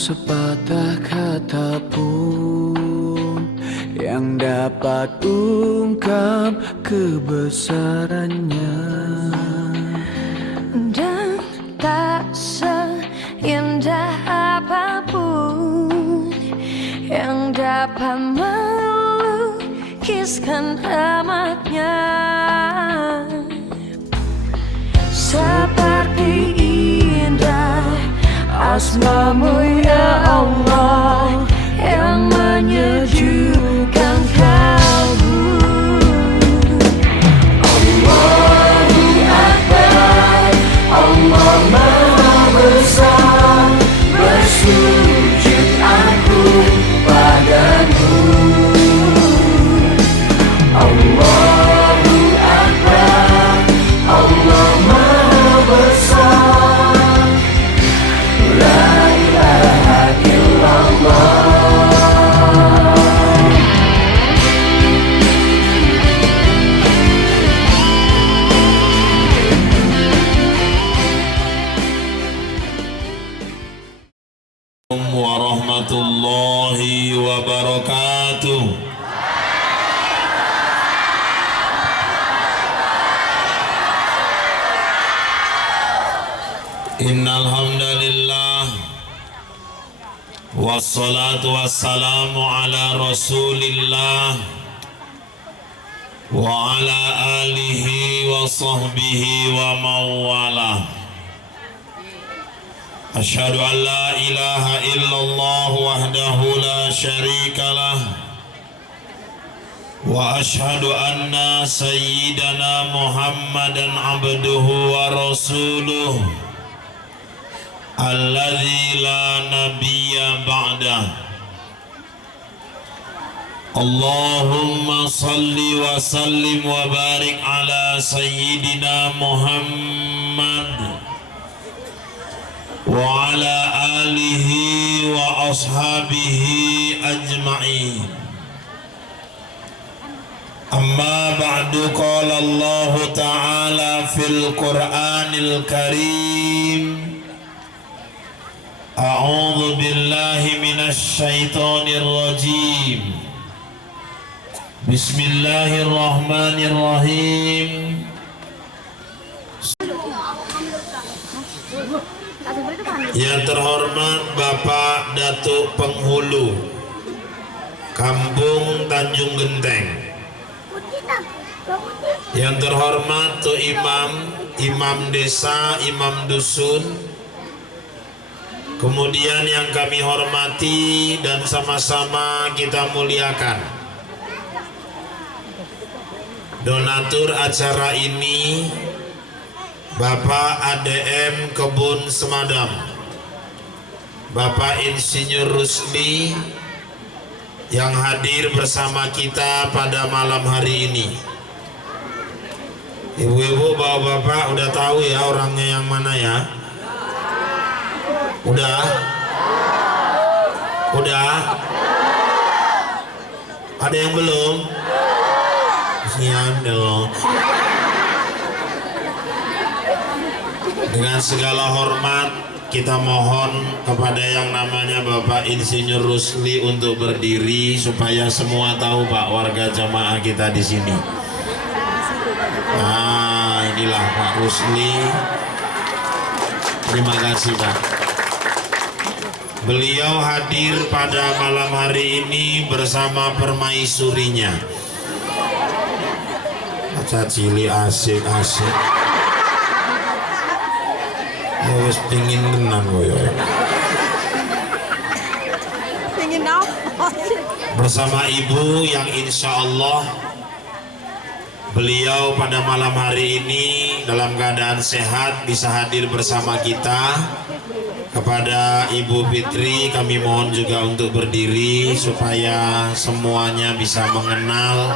sepatah kata pun yang dapat ungkap kebesarannya, dan tak seindah apapun yang dapat melukiskan amatnya. Seperti indah asmamu ya Allah yang menyejukkan kalbu. Allahu Akbar, Allah Maha Besar, bersujud aku padamu. Allahu Akbar, Allah Maha Besar, la ilaha illallah. Warahmatullahi wabarakatuh. Innal hamdalillah wassalatu wassalamu ala Rasulillah wa ala alihi wa sahbihi wa mawalah. Asyhadu an la ilaha illallah wahdahu la syarikalah wa asyhadu anna sayyidana Muhammadan abduhu wa rasuluh alladzi la nabiyya ba'dah. Allahumma salli wa sallim wa barik ala sayyidina Muhammad wa ala alihi wa ashabihi ajma'in. Amma ba'du, qala Allah ta'ala fil Qur'anil Karim, a'udzu billahi minasy syaithanir rajim. Bismillahirrahmanirrahim. Yang terhormat Bapak Datuk Penghulu Kampung Tanjung Genteng, yang terhormat Tuh Imam Desa, Imam Dusun, kemudian yang kami hormati dan sama-sama kita muliakan donatur acara ini, Bapak ADM Kebun Semadam, Bapak Insinyur Rusli yang hadir bersama kita pada malam hari ini. Ibu-ibu, bapak-bapak udah tahu ya orangnya yang mana ya? Udah? Ada yang belum? Sian dong. Dengan segala hormat kita mohon kepada yang namanya Bapak Insinyur Rusli untuk berdiri supaya semua tahu Pak, warga jamaah kita di sini. Nah, inilah Pak Rusli. Terima kasih Pak. Beliau hadir pada malam hari ini bersama permaisurinya. Cacili asik-asik. Wes pingin tenan kowe. Pingin apa? Bersama ibu yang insya Allah beliau pada malam hari ini dalam keadaan sehat bisa hadir bersama kita. Kepada Ibu Fitri kami mohon juga untuk berdiri supaya semuanya bisa mengenal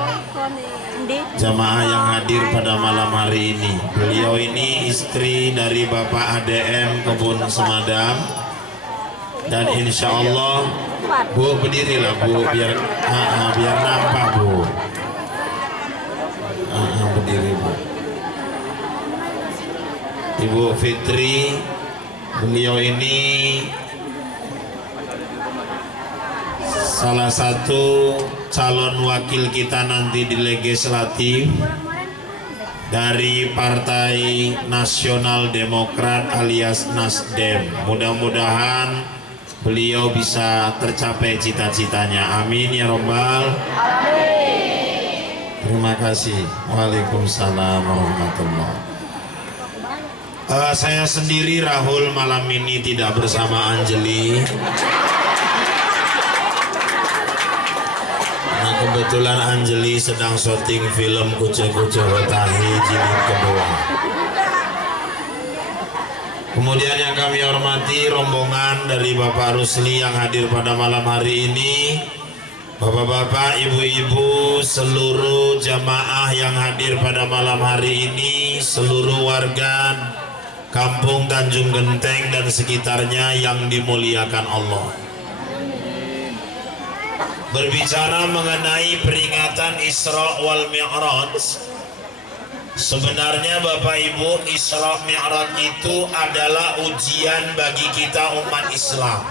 jamaah yang hadir pada malam hari ini. Beliau ini istri dari Bapak ADM Kebun Semadam, dan insya Allah Bu berdirilah Bu, biar nampak Bu. Berdiri Bu. Ibu Fitri, beliau ini salah satu calon wakil kita nanti di legislatif dari Partai Nasional Demokrat alias Nasdem. Mudah-mudahan beliau bisa tercapai cita-citanya. Amin ya robbal alamin. Terima kasih. Waalaikumsalam warahmatullahi. Saya sendiri Rahul malam ini tidak bersama Anjeli. Nah, kebetulan Anjeli sedang syuting film Kuce-Kuce Hotahi jilid kedua. Kemudian yang kami hormati rombongan dari Bapak Rusli yang hadir pada malam hari ini, Bapak-bapak, ibu-ibu, seluruh jamaah yang hadir pada malam hari ini, seluruh warga Kampung Tanjung Genteng dan sekitarnya yang dimuliakan Allah. Berbicara mengenai peringatan Isra wal Mi'raj, sebenarnya Bapak Ibu, Isra Mi'raj itu adalah ujian bagi kita umat Islam.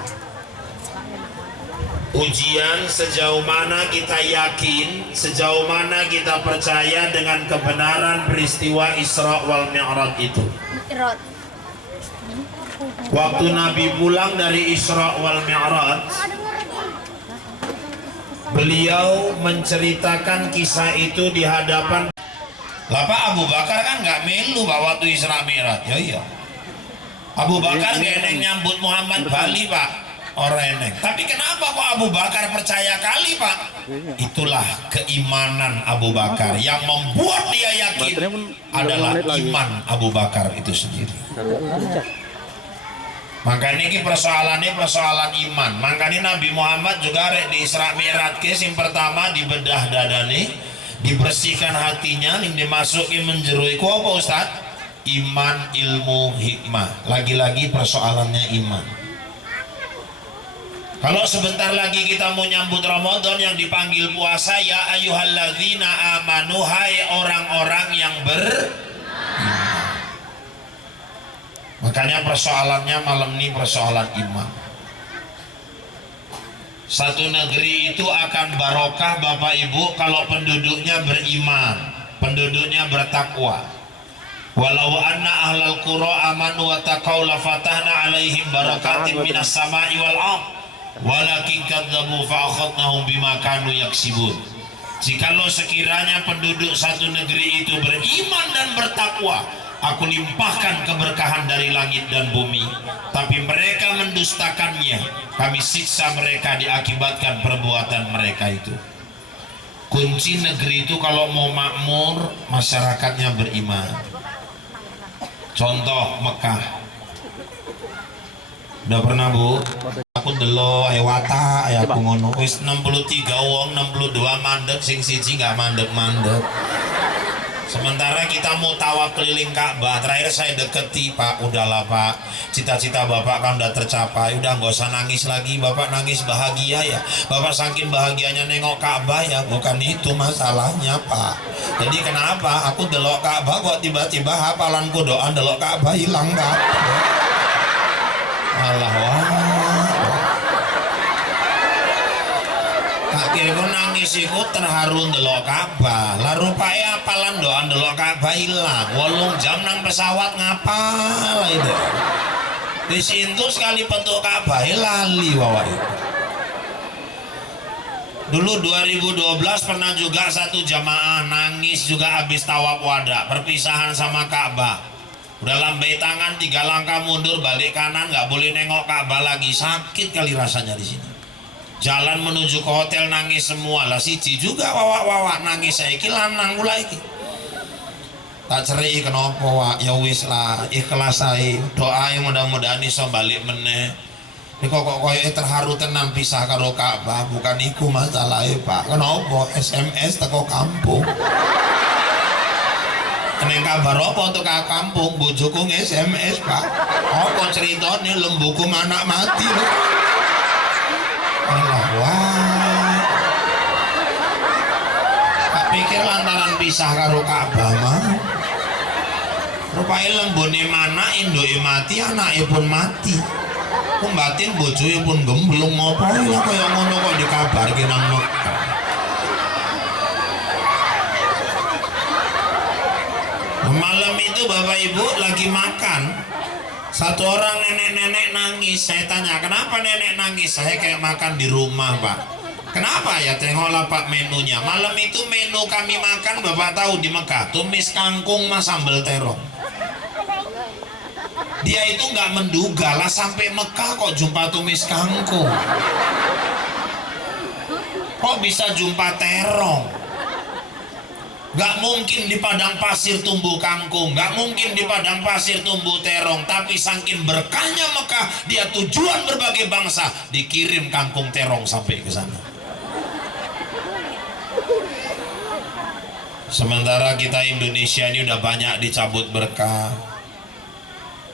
Ujian sejauh mana kita yakin, sejauh mana kita percaya dengan kebenaran peristiwa Isra wal Mi'raj itu. Waktu Nabi pulang dari Isra wal Mi'raj, beliau menceritakan kisah itu di hadapan Bapak Abu Bakar. Kan nggak melu Pak waktu Isra Mi'raj. Ya iya. Abu Bakar geneng nyambut Muhammad Bali Pak, orang eneng. Tapi kenapa kok Abu Bakar percaya kali Pak? Itulah keimanan Abu Bakar yang membuat dia yakin adalah iman Abu Bakar itu sendiri. Makanya ini persoalannya persoalan iman. Makanya Nabi Muhammad juga di Isra Mi'raj yang pertama dibedah dadane, dibersihkan hatinya, yang dimasuki menjerui ku apa Ustaz? Iman, ilmu, hikmah. Lagi-lagi persoalannya iman. Kalau sebentar lagi kita mau nyambut Ramadan yang dipanggil puasa, ya ayyuhalladzina amanu, hai orang-orang yang makanya persoalannya malam ini persoalan iman. Satu negeri itu akan barokah Bapak Ibu kalau penduduknya beriman, penduduknya bertakwa. Walau anna ahlal qura amanu wa taqaw la fatahna alaihim barakatim minas sama'i wal ardh walakin kadzabu fa akhadnahum bima kanu yaksibun. Jikalau sekiranya penduduk satu negeri itu beriman dan bertakwa, aku limpahkan keberkahan dari langit dan bumi. Tapi mereka mendustakannya, kami siksa mereka diakibatkan perbuatan mereka itu. Kunci negeri itu kalau mau makmur, masyarakatnya beriman. Contoh Mekah. Udah pernah Bu? Aku delo ewata aku ngono. Wis 63 wong, 62 mandek, sing siji gak mandek-mandek. Sementara kita mau tawaf keliling Ka'bah, terakhir saya deketi Pak, udahlah Pak, cita-cita Bapak kan udah tercapai, udah nggak usah nangis lagi, Bapak nangis bahagia ya, Bapak saking bahagianya nengok Ka'bah ya, bukan itu masalahnya Pak. Jadi kenapa aku delok Ka'bah kok tiba-tiba hafalanku doa delok Ka'bah hilang Pak? Allah akhirnya nangis iku terharu ndelok Ka'bah. Lah rupanya apalan doa ndelok Ka'bah hilang. 8 jam nang pesawat ngapal itu. Di situ sekali bentuk Ka'bah lali wae. Dulu 2012 pernah juga satu jamaah nangis juga habis tawaf wada, perpisahan sama Ka'bah. Udah lambai tangan 3 langkah mundur balik kanan, nggak boleh nengok Ka'bah lagi, sakit kali rasanya di sini. Jalan menuju ke hotel nangis semua lah, siji juga wawak-wawak nangis saya lanang mulai iki. Tak cerai kenapa wak, ya wis lah ikhlas saya doa yang mudah-mudahan iso balik meneh. Ini kok terharu tenan pisah karo Ka'bah, bukan iku masalahnya Pak. Kenapa SMS teko kampung? Keneng kabar apa untuk ke kampung? Bojoku SMS Pak. Apa ceritanya lembuku anak mati loh. Allah wah. Tak pikir lantaran pisah karo Ka'bah mah. Rupanya lembune mana induke mati, anaknya pun mati. batin bojoe pun gemblung ngopo ya kaya ngono kok dikabarke nang Mekah. Malam itu Bapak Ibu lagi makan, satu orang nenek-nenek nangis. Saya tanya, kenapa nenek nangis? Saya kayak makan di rumah Pak. Kenapa ya? Tengoklah Pak menunya. Malam itu menu kami makan Bapak tahu di Mekah, tumis kangkung mas sambal terong. Dia itu nggak menduga lah sampai Mekah kok jumpa tumis kangkung, kok bisa jumpa terong. Gak mungkin di padang pasir tumbuh kangkung, gak mungkin di padang pasir tumbuh terong. Tapi saking berkahnya Mekah, dia tujuan berbagai bangsa, dikirim kangkung terong sampai ke sana. Sementara kita Indonesia ini udah banyak dicabut berkah.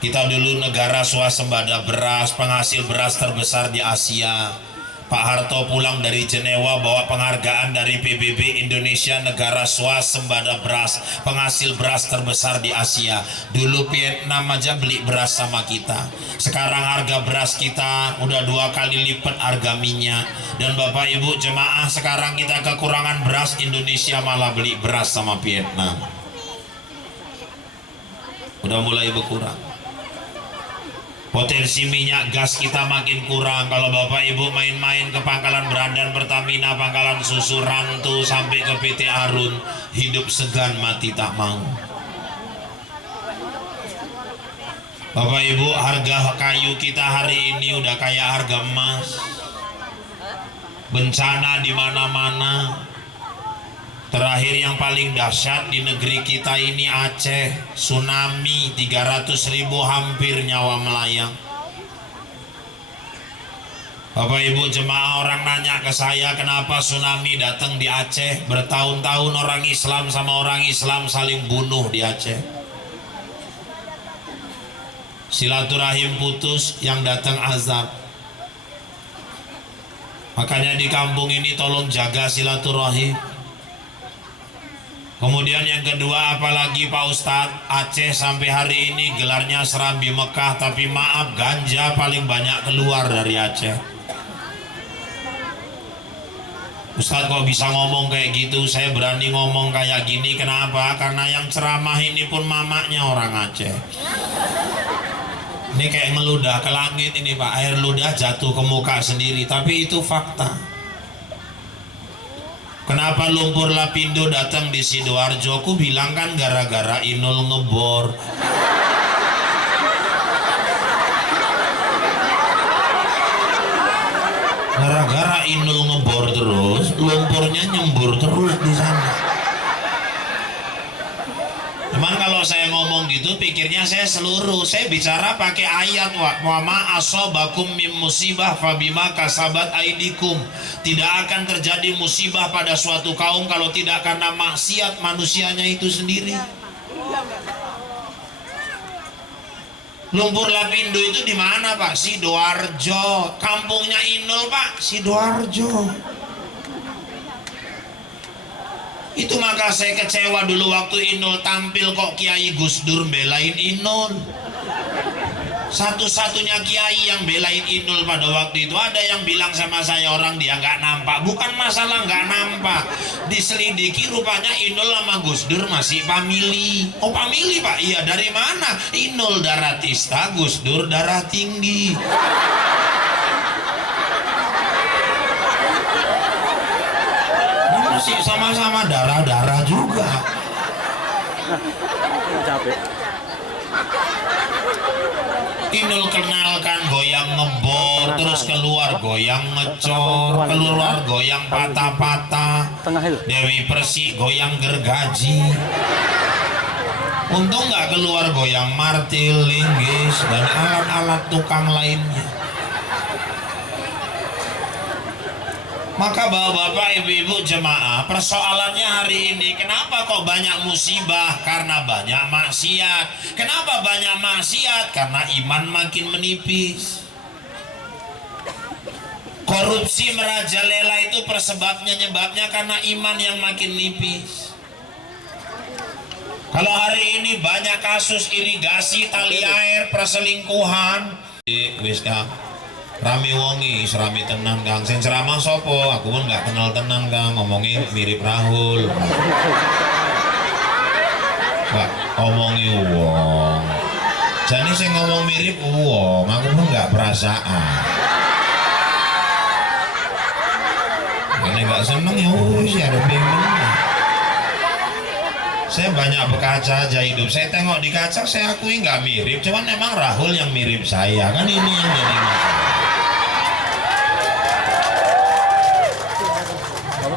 Kita dulu negara swasembada beras, penghasil beras terbesar di Asia. Pak Harto pulang dari Jenewa bawa penghargaan dari PBB, Indonesia negara swasembada beras, penghasil beras terbesar di Asia. Dulu Vietnam aja beli beras sama kita. Sekarang harga beras kita udah 2 kali lipat harga minyak. Dan Bapak Ibu jemaah, sekarang kita kekurangan beras, Indonesia malah beli beras sama Vietnam. Udah mulai berkurang. Potensi minyak gas kita makin kurang. Kalau Bapak Ibu main-main ke Pangkalan Berandan Pertamina, Pangkalan Susu Rantu sampai ke PT Arun, hidup segan mati tak mau. Bapak Ibu, harga kayu kita hari ini udah kayak harga emas. Bencana di mana-mana. Terakhir yang paling dahsyat di negeri kita ini Aceh, tsunami 300.000 hampir nyawa melayang. Bapak Ibu jemaah, orang nanya ke saya kenapa tsunami datang di Aceh. Bertahun-tahun orang Islam sama orang Islam saling bunuh di Aceh. Silaturahim putus, yang datang azab. Makanya di kampung ini tolong jaga silaturahim. Kemudian yang kedua, apalagi Pak Ustadz, Aceh sampai hari ini gelarnya Serambi Mekah, tapi maaf, ganja paling banyak keluar dari Aceh. Ustadz kok bisa ngomong kayak gitu? Saya berani ngomong kayak gini, kenapa? Karena yang ceramah ini pun mamaknya orang Aceh. Ini kayak ngeludah ke langit ini Pak, air ludah jatuh ke muka sendiri, tapi itu fakta. Kenapa lumpur lapindo datang di Sidoarjo? Aku bilang kan gara-gara Inul ngebor. Gara-gara Inul ngebor terus, lumpurnya nyembur terus di sana. Cuman kalau saya ngomong gitu, pikirnya saya seluruh. Saya bicara pakai ayat, wa ma asobakum min musibah fabima kasabat aidikum. Tidak akan terjadi musibah pada suatu kaum kalau tidak karena maksiat manusianya itu sendiri. Lumpur lapindo itu di mana Pak? Sidoarjo. Kampungnya Inul Pak, Sidoarjo. Itu maka saya kecewa dulu waktu Inul tampil kok Kiai Gus Dur belain Inul. Satu-satunya kiai yang belain Inul pada waktu itu. Ada yang bilang sama saya, orang dia nggak nampak. Bukan masalah nggak nampak, diselidiki rupanya Inul sama Gus Dur masih famili. Oh famili Pak? Iya, dari mana? Inul darah tista, Gus Dur darah tinggi. Masih sama-sama darah-darah juga. Inul kenalkan goyang ngebor, terus keluar goyang ngecor, keluar goyang patah-patah. Dewi Persik goyang gergaji. Untung nggak keluar goyang martil, linggis, dan alat-alat tukang lainnya. Maka bapak-bapak, ibu-ibu jemaah, persoalannya hari ini, kenapa kok banyak musibah? Karena banyak maksiat. Kenapa banyak maksiat? Karena iman makin menipis. Korupsi merajalela itu nyebabnya karena iman yang makin nipis. Kalau hari ini banyak kasus irigasi, tali air, perselingkuhan, Rame wongi, serami tenan Kang. Sing ceramah sopo? Aku pun nggak kenal tenan Kang. Ngomongin mirip Rahul. Nggak omongi wong. Jadi sing ngomong mirip wong, aku pun nggak perasaan. Ini nggak seneng ya, sih ada bingung. Saya banyak berkaca aja hidup. Saya tengok di kaca, saya akui nggak mirip. Cuman emang Rahul yang mirip saya. Kan ini yang jadi masalah.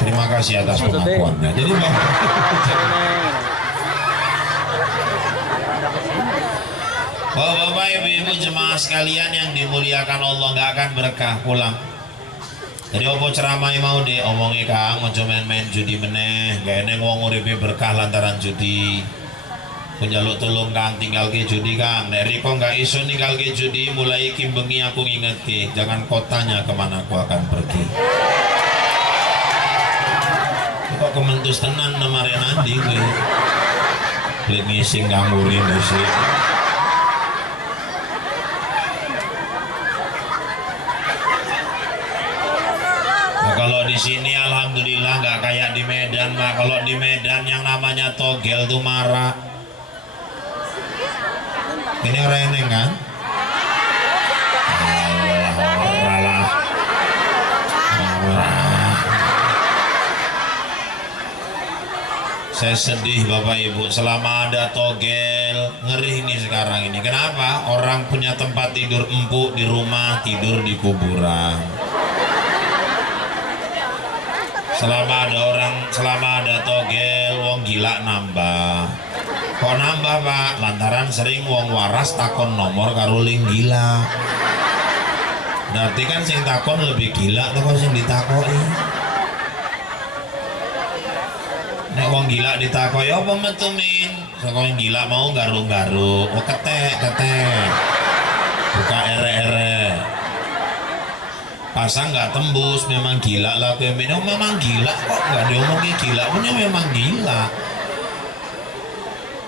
Terima kasih atas pengakuannya. Jadi Bapak Ibu jemaah sekalian yang dimuliakan Allah, nggak akan berkah pulang. Jadi opo ceramah mau deh omongi Kang, ojo main-main judi meneh, gak eneng wong uripe berkah lantaran judi. Penjaluk tulung Kang tinggal ke judi Kang. Dari kok nggak iso tinggal ke judi, mulai kimbengi aku ngingetke, jangan kotanya kemana aku akan pergi. Kok kementus tenan nemare nanti gue. Beli ngising nganggurin sih. Kalau di sini alhamdulillah nggak kayak di Medan Pak. Kalau di Medan yang namanya togel tuh marah. Ini orang eneng kan? Allah. Saya sedih Bapak Ibu, selama ada togel ngeri ini sekarang ini. Kenapa? Orang punya tempat tidur empuk di rumah, tidur di kuburan. Selama ada togel, wong gila nambah. Kok nambah Pak? Lantaran sering wong waras takon nomor karo ling gila. Berarti kan sing takon lebih gila tuh sing ditakoi. Nek wong gila ditakoi apa metu min? Wong gila mau garuk-garuk, oh ketek. Buka ere-ere. Pasang nggak tembus, memang gila lah minum, memang gila kok nggak diomongin gila punya memang gila.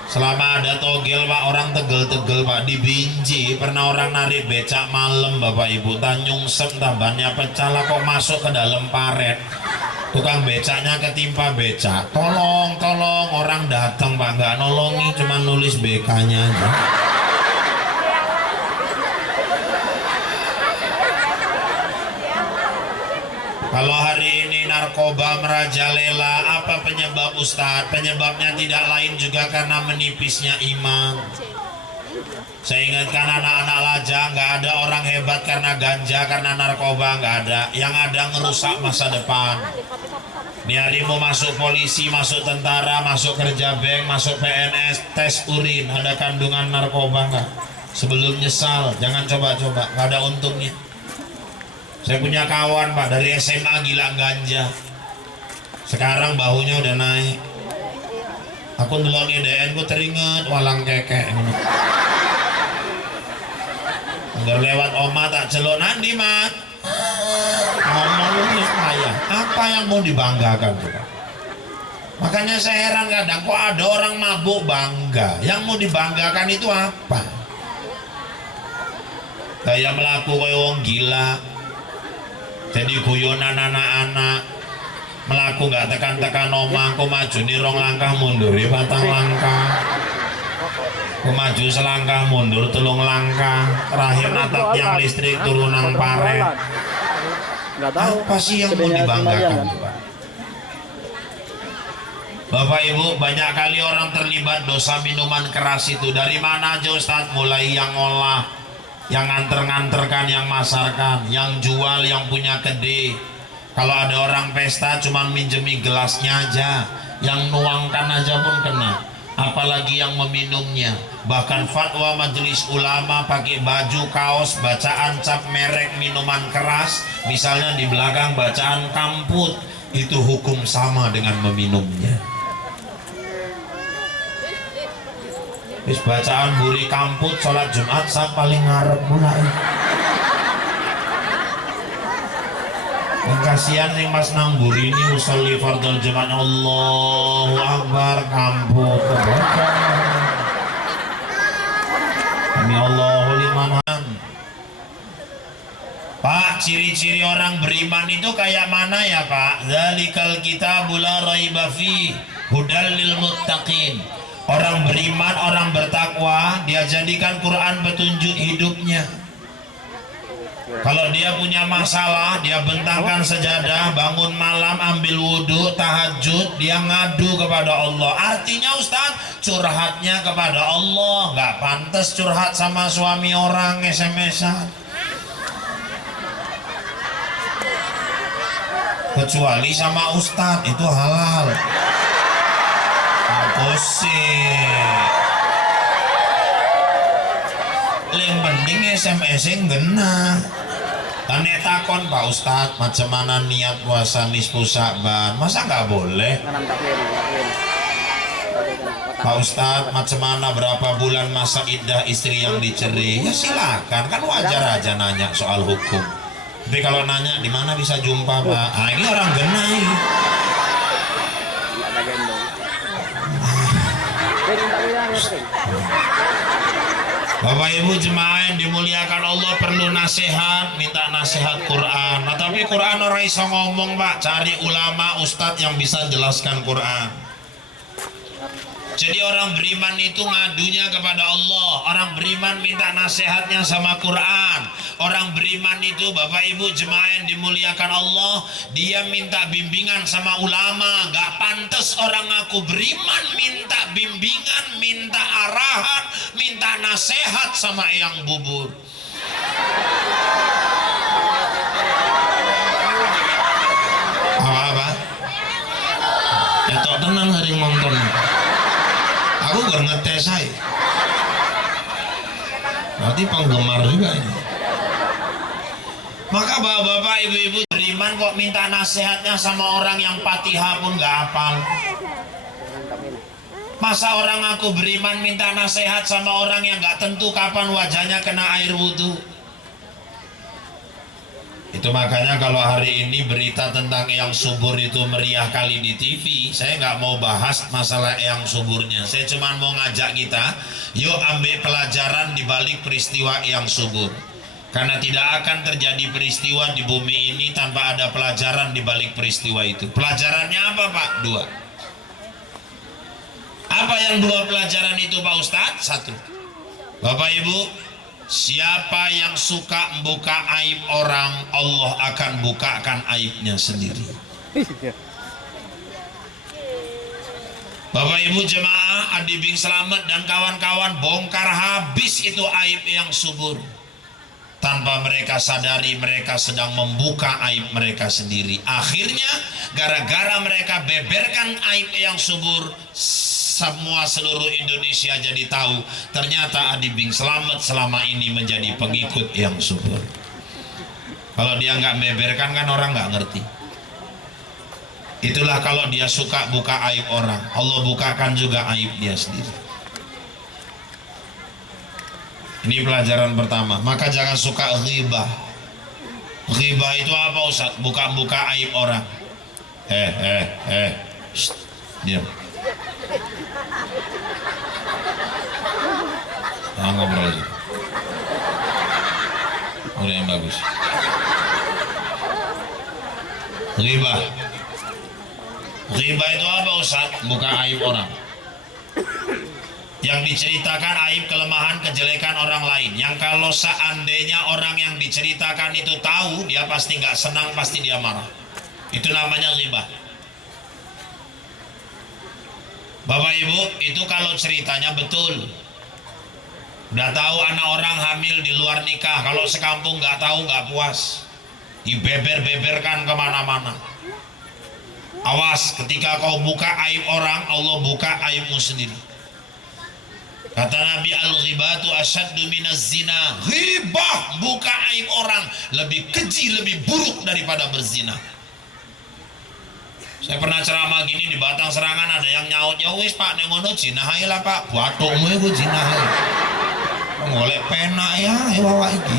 Selama ada togel Pak, orang tegel-tegel Pak, di Binji pernah orang narik becak malam Bapak Ibu, Tanjung Sem tambannya pecah lah, kok masuk ke dalam paret. Tukang becaknya ketimpa becak, tolong orang datang Pak, nggak nolongi, cuma nulis BK-nya aja. Kalau hari ini narkoba merajalela, apa penyebab Ustadz? Penyebabnya tidak lain juga karena menipisnya iman. Saya ingatkan anak-anak Lajang, nggak ada orang hebat karena ganja, karena narkoba, nggak ada. Yang ada ngerusak masa depan. Nih hari mau masuk polisi, masuk tentara, masuk kerja bank, masuk PNS, tes urin, ada kandungan narkoba nggak? Sebelum nyesal, jangan coba-coba, nggak ada untungnya. Saya punya kawan Pak dari SMA gila ganja. Sekarang bahunya udah naik. Aku dulu ngedeen, ku teringet walang kekek. Nggak lewat oma tak celok nanti Mat. Ngomongnya saya, apa yang mau dibanggakan tuh Pak? Makanya saya heran kadang kok ada orang mabuk bangga. Yang mau dibanggakan itu apa? Kayak melaku kayak wong gila. Jadi guyonan anak-anak melaku nggak tekan-tekan omah, aku maju nih rong langkah mundur ya batang langkah, aku maju selangkah mundur telung langkah, terakhir natap yang listrik turunan paret. Apa sih yang mau dibanggakan Pak? Bapak Ibu, banyak kali orang terlibat dosa minuman keras itu. Dari mana aja Ustadz? Mulai yang ngolah, yang nganter-nganterkan, yang masarkan, yang jual, yang punya kedai. Kalau ada orang pesta cuma minjemi gelasnya aja, yang nuangkan aja pun kena, apalagi yang meminumnya. Bahkan fatwa majelis ulama pakai baju kaos bacaan cap merek minuman keras, misalnya di belakang bacaan kamput, itu hukum sama dengan meminumnya. Wis bacaan buri kamput sholat Jumat sak paling ngarep mulai. Kasihan nih Mas Namburi ini usolli fardhu Jumat, Allahu Akbar kamput Demi Allahu liman. Pak, ciri-ciri orang beriman itu kayak mana ya Pak? Dzalikal kitabul la raiba fi hudal lil muttaqin. Orang beriman, orang bertakwa, dia jadikan Quran petunjuk hidupnya. Kalau dia punya masalah, dia bentangkan sejadah, bangun malam, ambil wudhu, tahajud, dia ngadu kepada Allah. Artinya Ustaz, curhatnya kepada Allah. Nggak pantas curhat sama suami orang, SMS-an. Kecuali sama Ustaz, itu halal. Pusing. Yang penting SMS-ing genah. Tanya takon Pak Ustadz, macam mana niat puasa nisfu Sya'ban? Masa nggak boleh? Pak Ustadz, macam mana berapa bulan masa iddah istri yang dicerai? Ya silakan, kan wajar aja nanya soal hukum. Tapi kalau nanya di mana bisa jumpa Pak? Ah ini orang genah ini. Bapak Ibu jemaah yang dimuliakan Allah, perlu nasihat, minta nasihat Quran. Nah tapi Quran orang iso ngomong Pak, cari ulama ustadz yang bisa jelaskan Quran. Jadi orang beriman itu ngadunya kepada Allah. Orang beriman minta nasihatnya sama Quran. Orang beriman itu Bapak Ibu jemaah yang dimuliakan Allah, dia minta bimbingan sama ulama. Gak pantas orang aku beriman minta bimbingan, minta arahan, minta nasihat sama eyang bubur. Apa? Ya tok tenang hari nonton. Aku gak ngetes saya. Berarti penggemar juga ini. Maka bapak-bapak, ibu-ibu beriman kok minta nasihatnya sama orang yang Fatihah pun gak hafal. Masa orang aku beriman minta nasihat sama orang yang gak tentu kapan wajahnya kena air wudhu. Itu makanya kalau hari ini berita tentang eyang subur itu meriah kali di TV, saya nggak mau bahas masalah eyang suburnya. Saya cuma mau ngajak kita, yuk ambil pelajaran di balik peristiwa eyang subur. Karena tidak akan terjadi peristiwa di bumi ini tanpa ada pelajaran di balik peristiwa itu. Pelajarannya apa Pak? Dua. Apa yang dua pelajaran itu Pak Ustadz? Satu, Bapak Ibu, siapa yang suka membuka aib orang, Allah akan bukakan aibnya sendiri. Bapak Ibu jemaah, Adi Bing Slamet dan kawan-kawan bongkar habis itu aib yang subur. Tanpa mereka sadari mereka sedang membuka aib mereka sendiri. Akhirnya gara-gara mereka beberkan aib yang subur, semua seluruh Indonesia jadi tahu ternyata Adi Bing Slamet selama ini menjadi pengikut yang subur. Kalau dia nggak beberkan kan orang nggak ngerti. Itulah kalau dia suka buka aib orang, Allah bukakan juga aib dia sendiri. Ini pelajaran pertama. Maka jangan suka ghibah. Ghibah itu apa Ustaz? Buka-buka aib orang. Shh, diam. Nah, ngobrol aja. Udah yang bagus. Ghibah. Ghibah itu apa Ustaz? Buka aib orang. Yang diceritakan aib, kelemahan, kejelekan orang lain. Yang kalau seandainya orang yang diceritakan itu tahu, dia pasti nggak senang, pasti dia marah. Itu namanya ghibah. Bapak Ibu, itu kalau ceritanya betul. Udah tahu anak orang hamil di luar nikah, kalau sekampung nggak tahu nggak puas. Dibeber-beberkan kemana-mana. Awas, ketika kau buka aib orang, Allah buka aibmu sendiri. Kata Nabi, al-ghibatu asyaddu minaz zina. Ghibah, buka aib orang, lebih keji, lebih buruk daripada berzina. Saya pernah ceramah gini di Batang Serangan, ada yang nyaut, ya wis Pak, nengono jinah lah Pak. Batukmu itu jinah. Ngolek pena ya, bawa iki.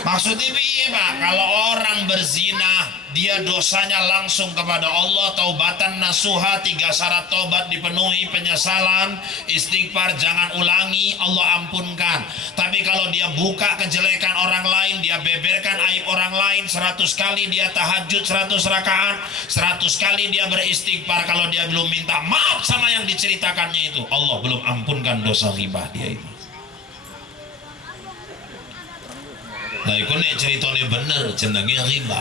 Maksudnya piye Pak? Kalau orang berzina, dia dosanya langsung kepada Allah, taubatan nasuha, 3 syarat tobat dipenuhi, penyesalan, istighfar, jangan ulangi, Allah ampunkan. Tapi kalau dia buka kejelekan orang lain, dia beberkan aib orang lain, 100 kali dia tahajud 100 rakaat, 100 kali dia beristighfar, kalau dia belum minta maaf sama yang diceritakannya itu, Allah belum ampunkan dosa ghibah dia itu. Nah, itu nek ceritanya bener, jenenge riba.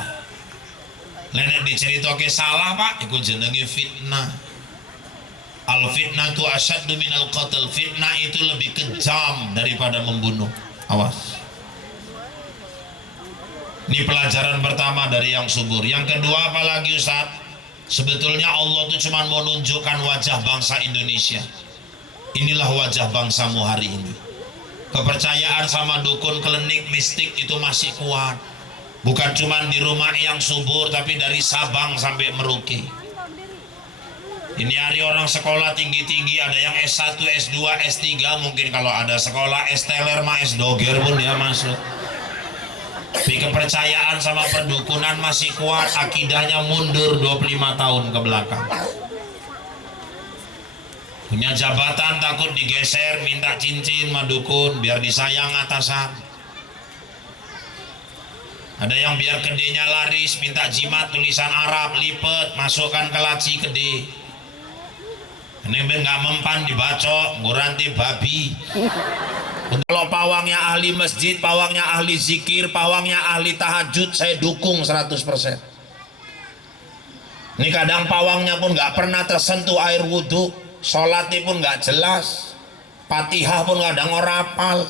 Nek diceritake salah Pak, itu jenenge fitnah. Al fitnah itu asyaddu minal qatl. Fitnah itu lebih kejam daripada membunuh. Awas. Ini pelajaran pertama dari yang subur. Yang kedua apalagi Ustaz? Sebetulnya Allah itu cuma mau menunjukkan wajah bangsa Indonesia. Inilah wajah bangsamu hari ini. Kepercayaan sama dukun, klinik, mistik itu masih kuat. Bukan cuma di rumah yang subur, tapi dari Sabang sampai Merauke. Ini hari orang sekolah tinggi-tinggi, ada yang S1, S2, S3, mungkin kalau ada sekolah S-teler mah S-doger pun dia masuk. Tapi kepercayaan sama perdukunan masih kuat, akidahnya mundur 25 tahun ke belakang. Punya jabatan takut digeser, minta cincin madukun biar disayang atasan. Ada yang biar kedenya laris, minta jimat tulisan Arab, lipet, masukkan ke laci kede. Ini nggak mempan dibacok, nguranti babi. Kalau pawangnya ahli masjid, pawangnya ahli zikir, pawangnya ahli tahajud, saya dukung 100%. Ini kadang pawangnya pun nggak pernah tersentuh air wudhu, sholatnya pun nggak jelas, Fatihah pun kadang orang hafal.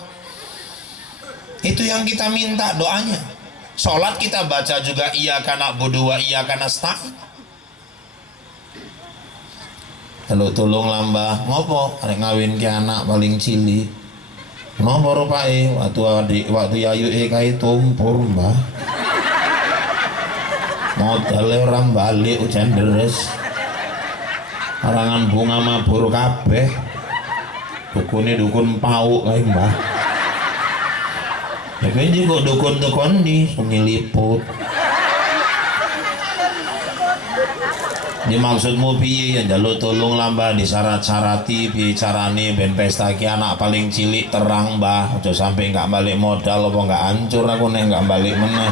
Itu yang kita minta doanya. Sholat kita baca juga iyyaka na'budu wa iyyaka nasta'in. Kalau tolong lambah, ngopo arek ngawin ke anak paling cilik. Kenapa rupae waktu ayu kae tumpur mbah. Modalnya orang balik hujan deres. Karangan bunga mabur kabeh. Dukune dukun pauk kae mbah. Ya kene kok dukun-dukun di sungi liput. Ini maksudmu piye ya njaluk tolong lah mbah, disyarat-syarati piye carane ben pesta ki anak paling cilik terang mbah, aja sampai nggak balik modal apa nggak hancur aku nek nggak balik meneh.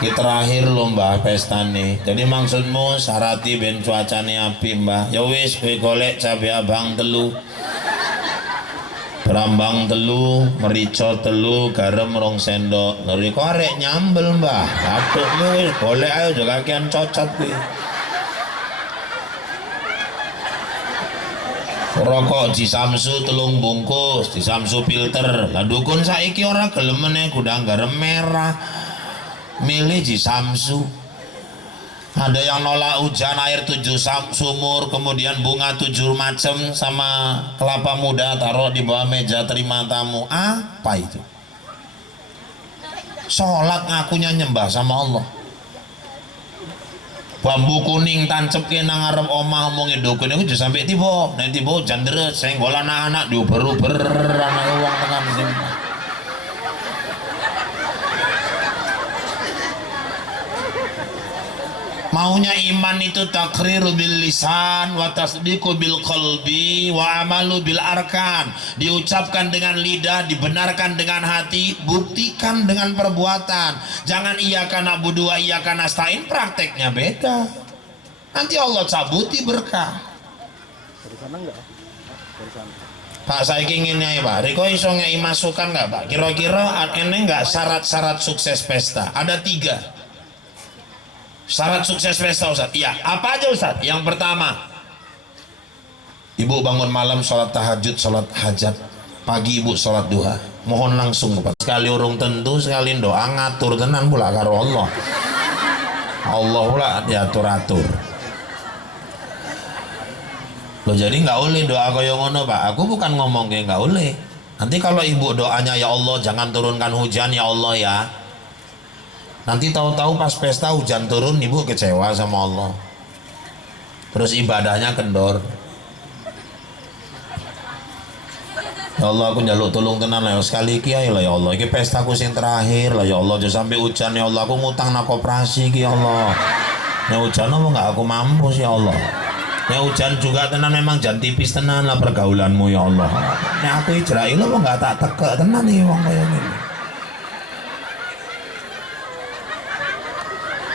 Ki terakhir lho mbah pestane. Jadi maksudmu syarati ben cuacane apik mbah. Ya wis kowe golek cabe abang telu. Berambang telu, merica telu, garam 2 sendok. Lha kok arek nyambel mbah. Atukmu wis golek ayo aja kakean cocot kuwi. Rokok di Samsu 3 bungkus, di Samsu filter. Lah dukun saiki ora gelem meneh gudang garam merah. Milih di Samsu. Ada yang nolak hujan air 7 sumur, kemudian bunga 7 macam sama kelapa muda taruh di bawah meja terima tamu. Apa itu? Sholat ngakunya nyembah sama Allah. Bambu kuning tancep ke nang ngarep omah omongin dukun itu juga sampai tiba nanti tiba hujan deres senggol anak-anak diuber-uber anak uang tekan sini. Maunya iman itu takriru bil lisan wa tasdiqu bil qalbi wa amalu bil arkan, diucapkan dengan lidah, dibenarkan dengan hati, buktikan dengan perbuatan. Jangan iyyaka na'budu wa iyyaka nasta'in prakteknya beda, nanti Allah cabuti berkah. Pak saya ingin ya Pak Riko iso ngei masukan nggak Pak, kira-kira ini nggak syarat-syarat sukses pesta? Ada 3 syarat sukses pesta Ustaz. Iya, apa aja Ustaz? Yang pertama, ibu bangun malam sholat tahajud, sholat hajat. Pagi ibu sholat duha. Mohon langsung Pak. Sekali urung tentu, sekali doa ngatur tenan pula karo Allah. Allah pula diatur-atur. Loh jadi nggak boleh doa kaya ngono Pak. Aku bukan ngomong kayak nggak boleh. Nanti kalau ibu doanya ya Allah jangan turunkan hujan ya Allah ya. Nanti tahu-tahu pas pesta hujan turun ibu kecewa sama Allah, terus ibadahnya kendor. Ya Allah, aku njaluk tolong tenan lah ya, sekali iki ae lah ya Allah. Iki pestaku sing terakhir lah ya Allah, aja sampai hujan ya Allah. Aku ngutang nak koperasi iki ya Allah. Nek hujan apa enggak aku mampus ya Allah. Nek hujan juga tenan memang jan tipis tenan lah pergaulanmu ya Allah. Nek aku Israel apa enggak tak tekek tenan iki wong kaya ngene.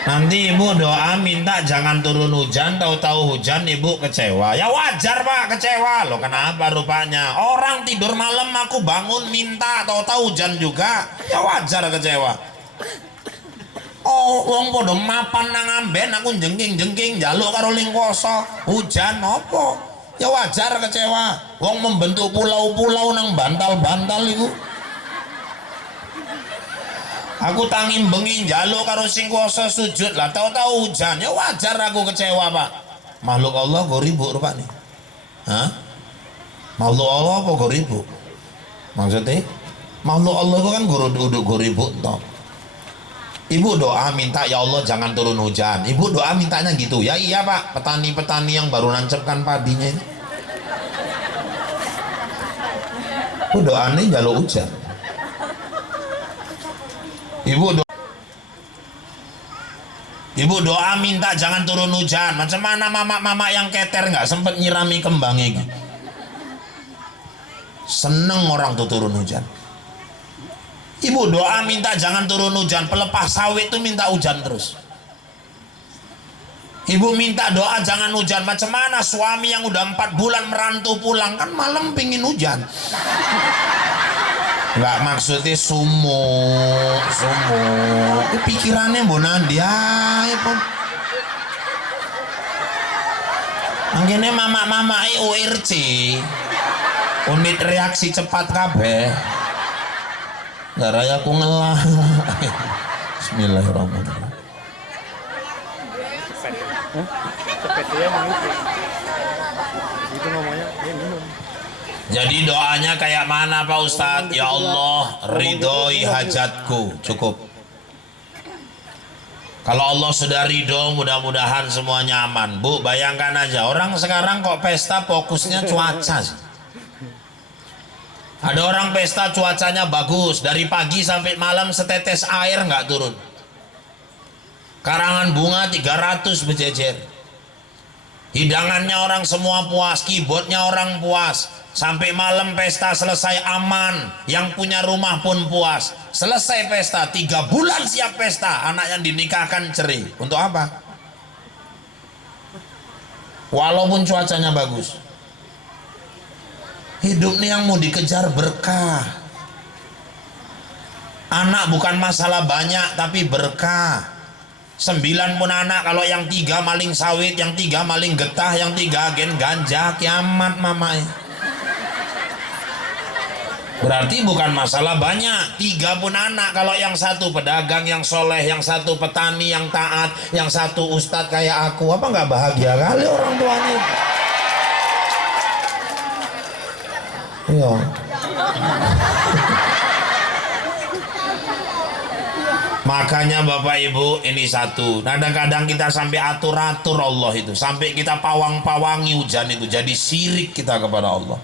Nanti ibu doa minta jangan turun hujan, tahu-tahu hujan ibu kecewa. Ya wajar pak kecewa. Loh kenapa rupanya? Orang tidur malam aku bangun minta, tahu-tahu hujan juga. Ya wajar kecewa. Oh wong podo mapan nang amben aku jengking-jengking jaluk karo lingkoso. Hujan apa? Ya wajar kecewa. Wong membentuk pulau-pulau nang bantal-bantal iku. Aku tangim bengi njaluk karo sing kuasa sujud lah tahu-tahu hujan. Ya wajar aku kecewa pak. Makhluk Allah kok ribut rupanya. Hah? Makhluk Allah apa kok ribut? Maksudnya makhluk Allah itu kan duduk ribut toh. Ibu doa minta ya Allah jangan turun hujan. Ibu doa mintanya gitu. Ya iya pak, petani-petani yang baru nancapkan padinya ini. Ibu doa ini njaluk hujan. Ibu doa minta jangan turun hujan. Macam mana mama-mama yang keter nggak sempet nyirami kembangnya gitu. Seneng orang tuh turun hujan. Ibu doa minta jangan turun hujan. Pelepas sawit tuh minta hujan terus. Ibu minta doa jangan hujan. Macam mana suami yang udah 4 bulan merantau pulang kan malam pingin hujan. Enggak maksudnya sumuk pikirannya bonan dia pun mungkinnya mama-mama URC unit reaksi cepat kabeh darah aku ngelah. Bismillahirrahmanirrahim. Cepet ya itu ngomongnya dia minum. Jadi doanya kayak mana Pak Ustadz? Ya Allah ridhoi hajatku. Cukup. Kalau Allah sudah ridho mudah-mudahan semuanya aman. Bu bayangkan aja orang sekarang kok pesta fokusnya cuaca. Ada orang pesta cuacanya bagus. Dari pagi sampai malam setetes air nggak turun. Karangan bunga 300 berjejer. Hidangannya orang semua puas. Keyboardnya orang puas. Sampai malam pesta selesai aman. Yang punya rumah pun puas. Selesai pesta 3 bulan siap pesta. Anak yang dinikahkan cerai. Untuk apa? Walaupun cuacanya bagus. Hidup ini yang mau dikejar berkah. Anak bukan masalah banyak tapi berkah. 9 pun anak. Kalau yang 3 maling sawit, yang 3 maling getah, yang 3 agen ganja, kiamat mamanya. Berarti bukan masalah banyak. 3 pun anak. Kalau yang 1 pedagang yang soleh, yang 1 petani yang taat, yang 1 ustadz kayak aku, apa nggak bahagia kali orang tuanya? Iya. Makanya Bapak Ibu ini satu. Kadang-kadang kita sampai atur-atur Allah itu, sampai kita pawang-pawangi hujan itu, jadi syirik kita kepada Allah.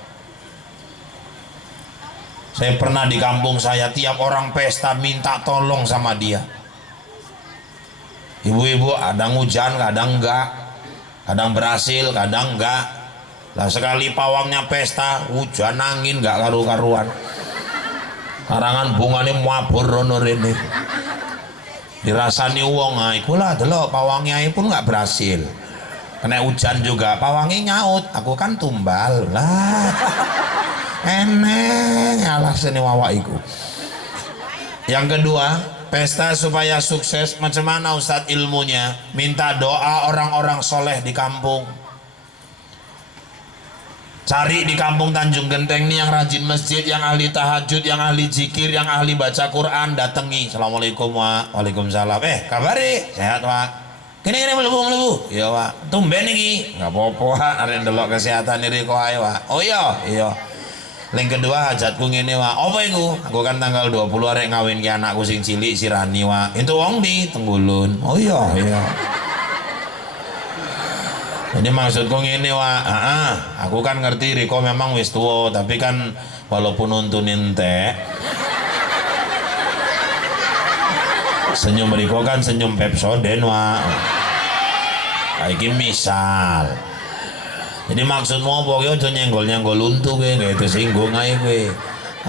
Saya pernah di kampung saya, tiap orang pesta minta tolong sama dia. Ibu-ibu kadang hujan, kadang enggak, kadang berhasil, kadang enggak. Lah sekali pawangnya pesta, hujan angin enggak karu-karuan. Karangan bunganya mabur rono rene. Dirasani wong, nah ikulah delok pawangnya pun enggak berhasil. Kena hujan juga, pawangnya nyaut, aku kan tumbal lah. Eneng alasan wawa iku. Yang kedua, pesta supaya sukses macam mana Ustadz ilmunya? Minta doa orang-orang soleh di kampung. Cari di kampung Tanjung Genteng nih yang rajin masjid, yang ahli tahajud, yang ahli zikir, yang ahli baca Quran, datangi. Assalamualaikum wa waalaikumsalam. Kabari sehat wa. Kini melebu. Iya wa. Tumben iki. Enggak apa-apa wa. Arek ndelok kesehatan diri kok ae wa. Oh iya. Yang kedua hajatku ngene wa. Apa iku? Aku kan tanggal 20 arek ngawin ki anakku sing cilik si Rani wa. Itu wong di Tenggulun. Oh iya. Jadi maksudku ngene Wak, aku kan ngerti Riko memang wis tua, tapi kan walaupun nuntunin teh senyum Riko kan senyum Pepsodent Wak. Iki misal. Jadi maksudmu apa ki aja nyenggol-nyenggol untu kayak itu singgung ae kowe.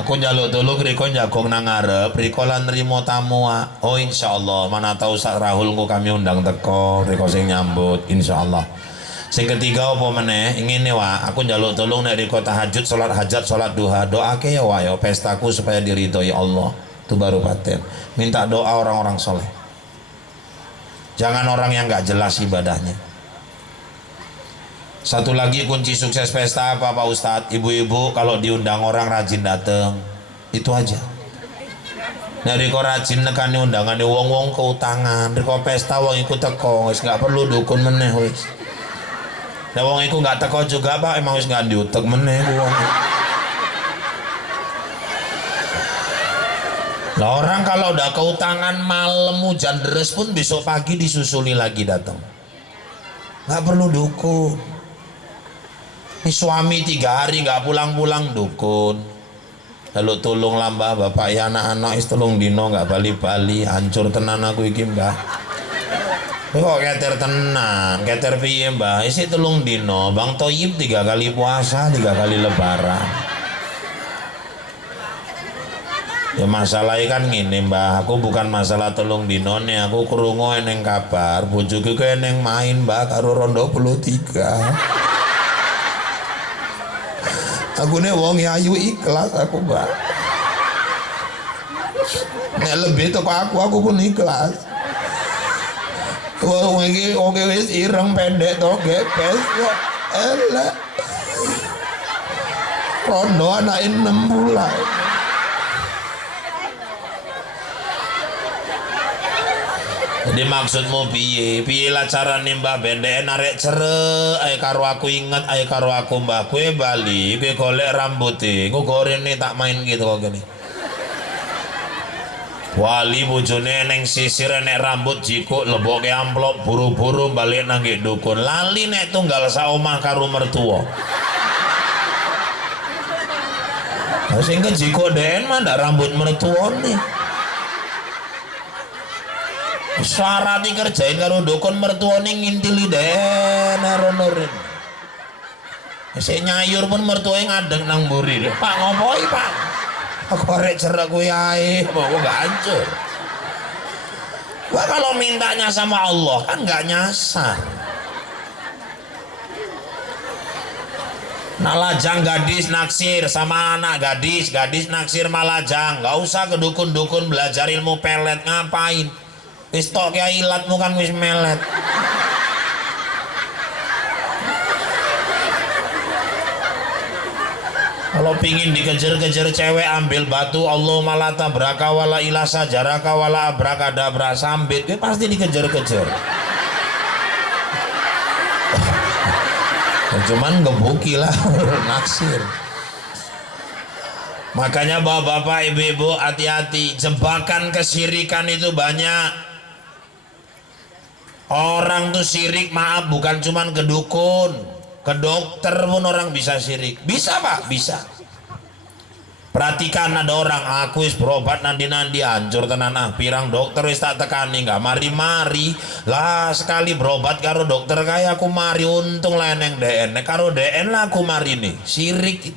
Aku njaluk tolong Riko njagong nang ngarep, Riko lan nrimo tamu Wak. Oh insyaallah, mana tahu Ustaz Rahul kok kami undang teko, Riko sing nyambut insyaallah. Sing ketiga apa meneh ngene Wak, aku njaluk tolong nek Riko tahajud, salat hajat, salat duha, doake ya Wak ya pestaku supaya diridhoi Allah. Itu baru paten. Minta doa orang-orang soleh. Jangan orang yang nggak jelas ibadahnya. Satu lagi kunci sukses pesta apa Pak Ustadz? Ibu-ibu kalau diundang orang rajin datang. Itu aja. Nah Riko rajin nekani undangan wong-wong keutangan. Riko pesta wong ikut teko, wis nggak perlu dukun meneh wis. Nah wong iku nggak teko juga Pak, emang wis nggak diutek meneh wong. Nah orang kalau udah keutangan malam hujan deres pun besok pagi disusuli lagi datang. Nggak perlu dukun. Ini suami 3 hari nggak pulang-pulang dukun. Lalu tolong mbah bapak ya anak-anak tolong dino nggak bali-bali, hancur tenan aku iki mbah. Kok keter tenan, keter piye mbah? Isi telung dino, Bang Toyib 3 kali puasa, 3 kali lebaran. Ya masalahnya kan gini mbah, aku bukan masalah telung dino nih, aku krungu eneng kabar, bojoku ku eneng main mbah karo rondo 23. Aku nih wong ayu ikhlas aku mbah. Nek lebih toko aku pun ikhlas. Wong iki oke wis ireng pendek to gepes kok elek. Rondo anake 6 bulan. Jadi maksudmu piye? Piye lah carane Mbah Bendek narek cere ae karo aku inget ae karo aku Mbah kowe bali kowe golek rambuté engko gorene tak main gitu kok gini. Wali bojone neng sisir nek rambut jikuk leboke amplop buru-buru balik nang dukun lali nek tunggal saomah karo mertua. Sing jikuk den mah ndak rambut mertuane. Syarat dikerjain karo dukun mertuane ngintili den aronorin. Sing nyayur pun mertuane ngadeg nang mburi. Pak ngopoi Pak? Aku arek cerak gue ae, mau gak hancur. Wah kalau mintanya sama Allah kan gak nyasar. Nalajang gadis naksir sama anak gadis naksir malajang, gak usah ke dukun-dukun belajar ilmu pelet ngapain? Wis tok ya ilatmu kan wis melet. Kalau pingin dikejar-kejar cewek ambil batu Allahumma la tabraka wala ilasa jaraka wala abrakadabra sambit dia pasti dikejar-kejar. Cuman gebuki lah naksir. Makanya bapak-bapak ibu-ibu hati-hati, jebakan kesirikan itu banyak. Orang tuh sirik maaf bukan cuman ke dukun, ke dokter pun orang bisa sirik. Bisa Pak, bisa. Perhatikan ada orang aku wis berobat nanti hancur tenan pirang dokter wis tak tekani nggak mari-mari lah sekali berobat karo dokter kayak aku mari untung lah neng DN karo DN lah aku mari nih sirik.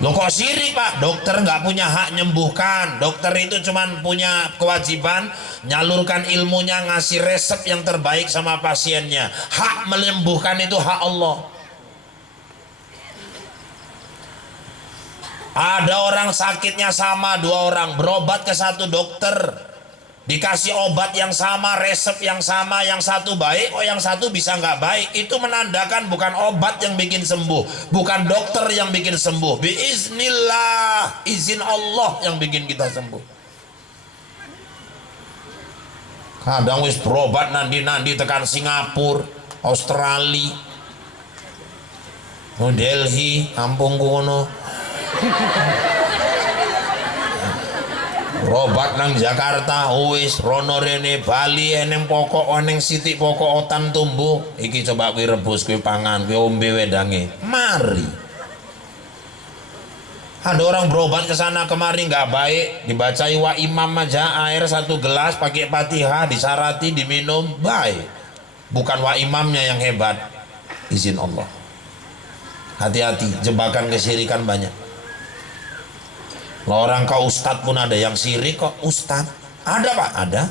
Loh kok sirik Pak? Dokter nggak punya hak nyembuhkan. Dokter itu cuman punya kewajiban nyalurkan ilmunya, ngasih resep yang terbaik sama pasiennya. Hak menyembuhkan itu hak Allah. Ada orang sakitnya sama 2 orang berobat ke satu dokter, dikasih obat yang sama, resep yang sama, yang satu baik, yang satu bisa nggak baik. Itu menandakan bukan obat yang bikin sembuh, bukan dokter yang bikin sembuh. Biiznillah, izin Allah yang bikin kita sembuh. Kadang wis berobat nanti tekan Singapura, Australia, New Delhi, kampung kuno. berobat nang Jakarta wis rono rene Bali eneng pokok eneng sitik pokok otan tumbuh iki coba kuwi rebus kuwi pangan kuwi ombe wedange mari. Ada orang berobat ke sana kemari nggak baik, dibacai wa imam aja air 1 gelas pakai Fatihah disarati diminum baik. Bukan wa imamnya yang hebat, izin Allah. Hati-hati, jebakan kesyirikan banyak. Lah orang kau ustadz pun ada yang sirik kok ustadz. Ada Pak, ada.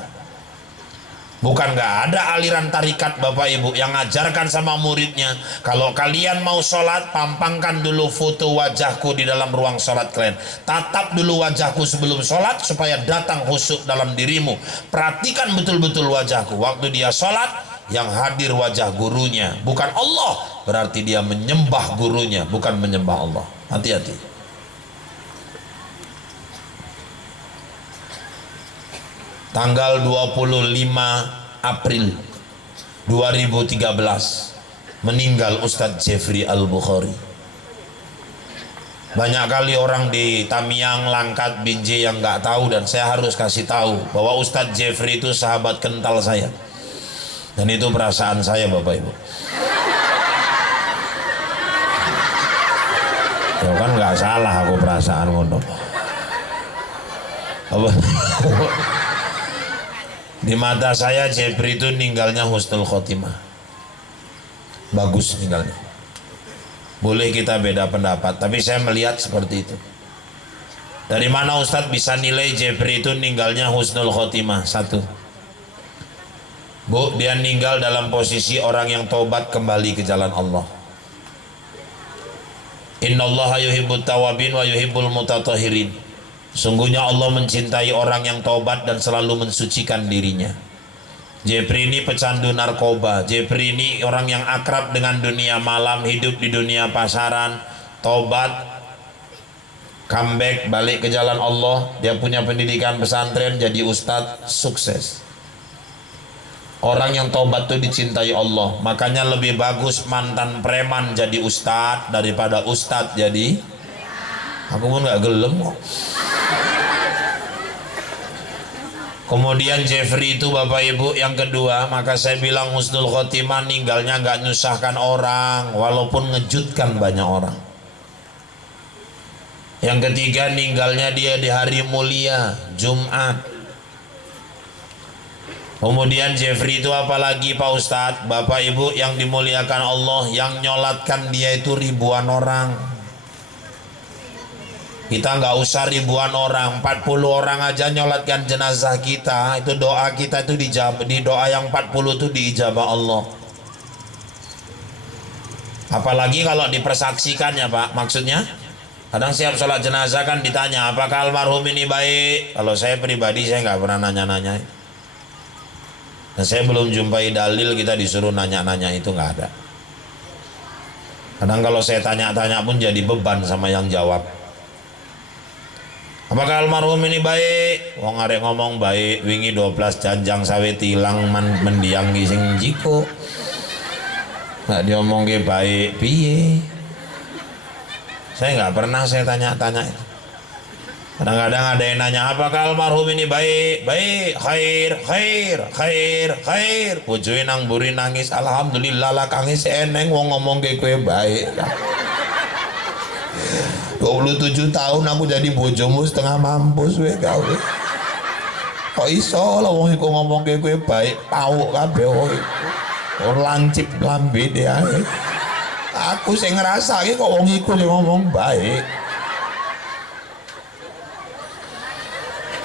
Bukan nggak ada aliran tarikat Bapak Ibu yang ngajarkan sama muridnya, kalau kalian mau sholat pampangkan dulu foto wajahku di dalam ruang sholat kalian, tatap dulu wajahku sebelum sholat supaya datang khusyuk dalam dirimu. Perhatikan betul-betul wajahku waktu dia sholat, yang hadir wajah gurunya bukan Allah, berarti dia menyembah gurunya bukan menyembah Allah. Hati-hati. Tanggal 25 April 2013 meninggal Ustadz Jeffrey Al-Bukhari. Banyak kali orang di Tamiang, Langkat, Binjai yang nggak tahu, dan saya harus kasih tahu bahwa Ustadz Jeffrey itu sahabat kental saya, dan itu perasaan saya Bapak Ibu. Ya kan nggak salah aku perasaan ngono. Di mata saya Jeffrey itu ninggalnya husnul khotimah, bagus ninggalnya. Boleh kita beda pendapat, tapi saya melihat seperti itu. Dari mana Ustadz bisa nilai Jeffrey itu ninggalnya husnul khotimah? Satu, Bu, dia meninggal dalam posisi orang yang tobat kembali ke jalan Allah. Innallaha yuhibbut tawabin wa yuhibbul mutatahhirin. Sungguhnya Allah mencintai orang yang tobat dan selalu mensucikan dirinya. Jeffrey ini pecandu narkoba. Jeffrey ini orang yang akrab dengan dunia malam, hidup di dunia pasaran, tobat, comeback, balik ke jalan Allah. Dia punya pendidikan pesantren, jadi ustadz, sukses. Orang yang tobat itu dicintai Allah. Makanya lebih bagus mantan preman jadi ustadz daripada ustadz jadi, aku pun nggak gelem kok. Kemudian Jeffrey itu Bapak Ibu yang kedua, maka saya bilang husnul khotimah ninggalnya nggak nyusahkan orang, walaupun ngejutkan banyak orang. Yang ketiga, ninggalnya dia di hari mulia, Jumat. Kemudian Jeffrey itu apalagi Pak Ustadz, Bapak Ibu yang dimuliakan Allah, yang nyolatkan dia itu ribuan orang. Kita nggak usah ribuan orang, 40 orang aja nyolatkan jenazah kita, itu doa kita itu dijawab, di doa yang 40 itu diijabah Allah. Apalagi kalau dipersaksikan ya Pak, maksudnya kadang siap sholat jenazah kan ditanya apakah almarhum ini baik. Kalau saya pribadi saya nggak pernah nanya-nanya, dan saya belum jumpai dalil kita disuruh nanya-nanya, itu nggak ada. Kadang kalau saya tanya-tanya pun jadi beban sama yang jawab. Apakah almarhum ini baik? Wong arek ngomong baik, wingi 12 janjang sawe tilang mendiang sing jiko. Nggak diomong ke baik piye? Saya nggak pernah saya tanya-tanya itu. Kadang-kadang ada yang nanya apakah almarhum ini baik? Baik, khair, khair, khair, khair. Bojone nang mburi nangis, alhamdulillah lah kangis eneng wong ngomong ke kowe baik. 27 tahun aku jadi bojomu setengah mampus we kau. Kok iso lah wong iku ngomong ke kowe baik, pawuk kabeh wong iku. Ora lancip lambe dia. Aku sing ngrasake kok wong iku sing ngomong baik.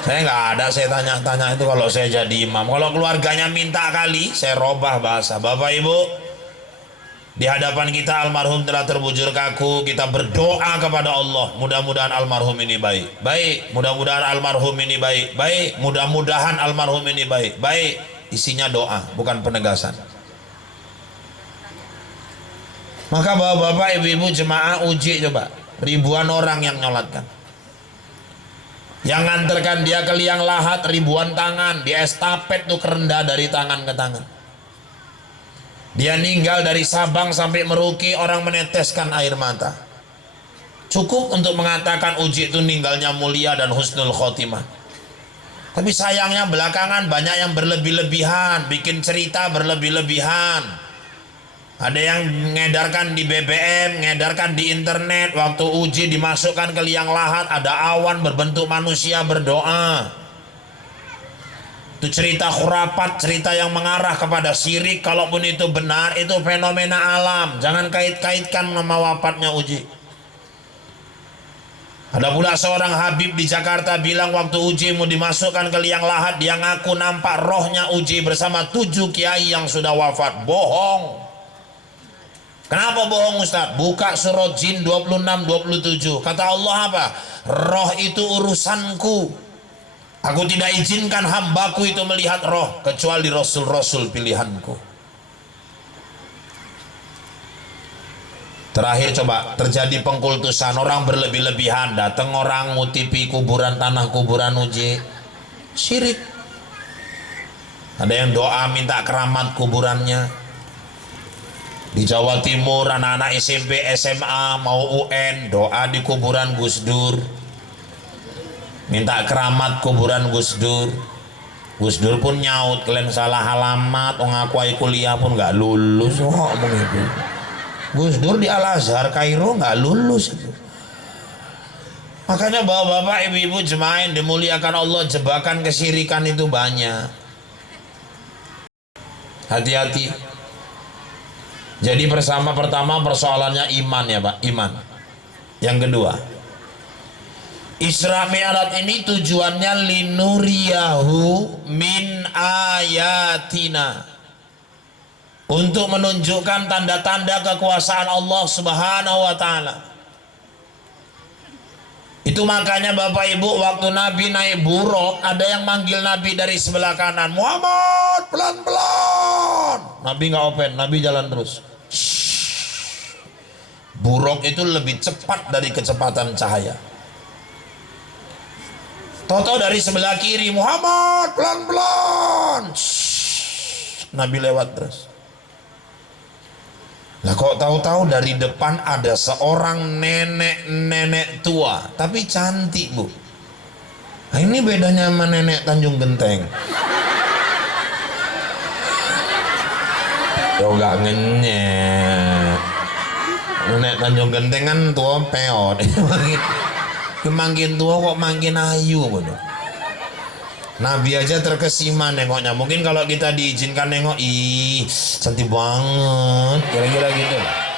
Saya nggak ada saya tanya-tanya itu kalau saya jadi imam. Kalau keluarganya minta kali, saya robah bahasa. Bapak Ibu, di hadapan kita almarhum telah terbujur kaku, kita berdoa kepada Allah, mudah-mudahan almarhum ini baik, baik, mudah-mudahan almarhum ini baik, baik, mudah-mudahan almarhum ini baik, baik. Isinya doa, bukan penegasan. Maka bapak-bapak, ibu-ibu jemaah uji coba, ribuan orang yang nyolatkan, yang nganterkan dia ke liang lahat ribuan tangan, di estafet tuh kerendah dari tangan ke tangan. Dia meninggal dari Sabang sampai Merauke, orang meneteskan air mata. Cukup untuk mengatakan uji itu ninggalnya mulia dan husnul khotimah. Tapi sayangnya belakangan banyak yang berlebih-lebihan, bikin cerita berlebih-lebihan. Ada yang mengedarkan di BBM, mengedarkan di internet. Waktu uji dimasukkan ke liang lahat, ada awan berbentuk manusia berdoa. Itu cerita khurafat, cerita yang mengarah kepada syirik. Kalaupun itu benar, itu fenomena alam. Jangan kait-kaitkan nama wafatnya uji. Ada pula seorang Habib di Jakarta bilang waktu uji mau dimasukkan ke liang lahat, dia ngaku nampak rohnya uji bersama 7 kiai yang sudah wafat. Bohong. Kenapa bohong Ustaz? Buka surat Jin 26-27. Kata Allah apa? Roh itu urusanku. Aku tidak izinkan hambaku itu melihat roh kecuali rasul-rasul pilihanku. Terakhir coba terjadi pengkultusan, orang berlebih-lebihan, datang orang ngutipi kuburan, tanah kuburan uji, syirik. Ada yang doa minta keramat kuburannya. Di Jawa Timur anak-anak SMP, SMA mau UN doa di kuburan Gus Dur, minta keramat kuburan Gus Dur. Gus Dur pun nyaut, kalian salah alamat, ngaku kuliah pun nggak lulus. Oh, begitu. Gus Dur di Al-Azhar Kairo nggak lulus itu. Makanya bapak-bapak, ibu-ibu jemaah yang dimuliakan Allah, jebakan kesyirikan itu banyak. Hati-hati. Jadi pertama persoalannya iman ya Pak, iman. Yang kedua, Isra Mi'raj ini tujuannya linuriyahu min ayatina, untuk menunjukkan tanda-tanda kekuasaan Allah Subhanahu wa Ta'ala. Itu makanya Bapak Ibu, waktu Nabi naik buruk, ada yang manggil Nabi dari sebelah kanan, Muhammad, pelan-pelan. Nabi nggak open, Nabi jalan terus. Buruk itu lebih cepat dari kecepatan cahaya. Toto dari sebelah kiri, Muhammad, pelan-pelan. Nabi lewat terus. Nah kok tahu-tahu dari depan ada seorang nenek tua, tapi cantik Bu. Nah, ini bedanya sama nenek Tanjung Genteng. Yo gak ngenyek. Nenek Tanjung Genteng kan tua peot. Makin tua kok makin ayu gitu. Nabi aja terkesima nengoknya. Mungkin kalau kita diizinkan nengok, ih cantik banget, kira-kira gitu lah.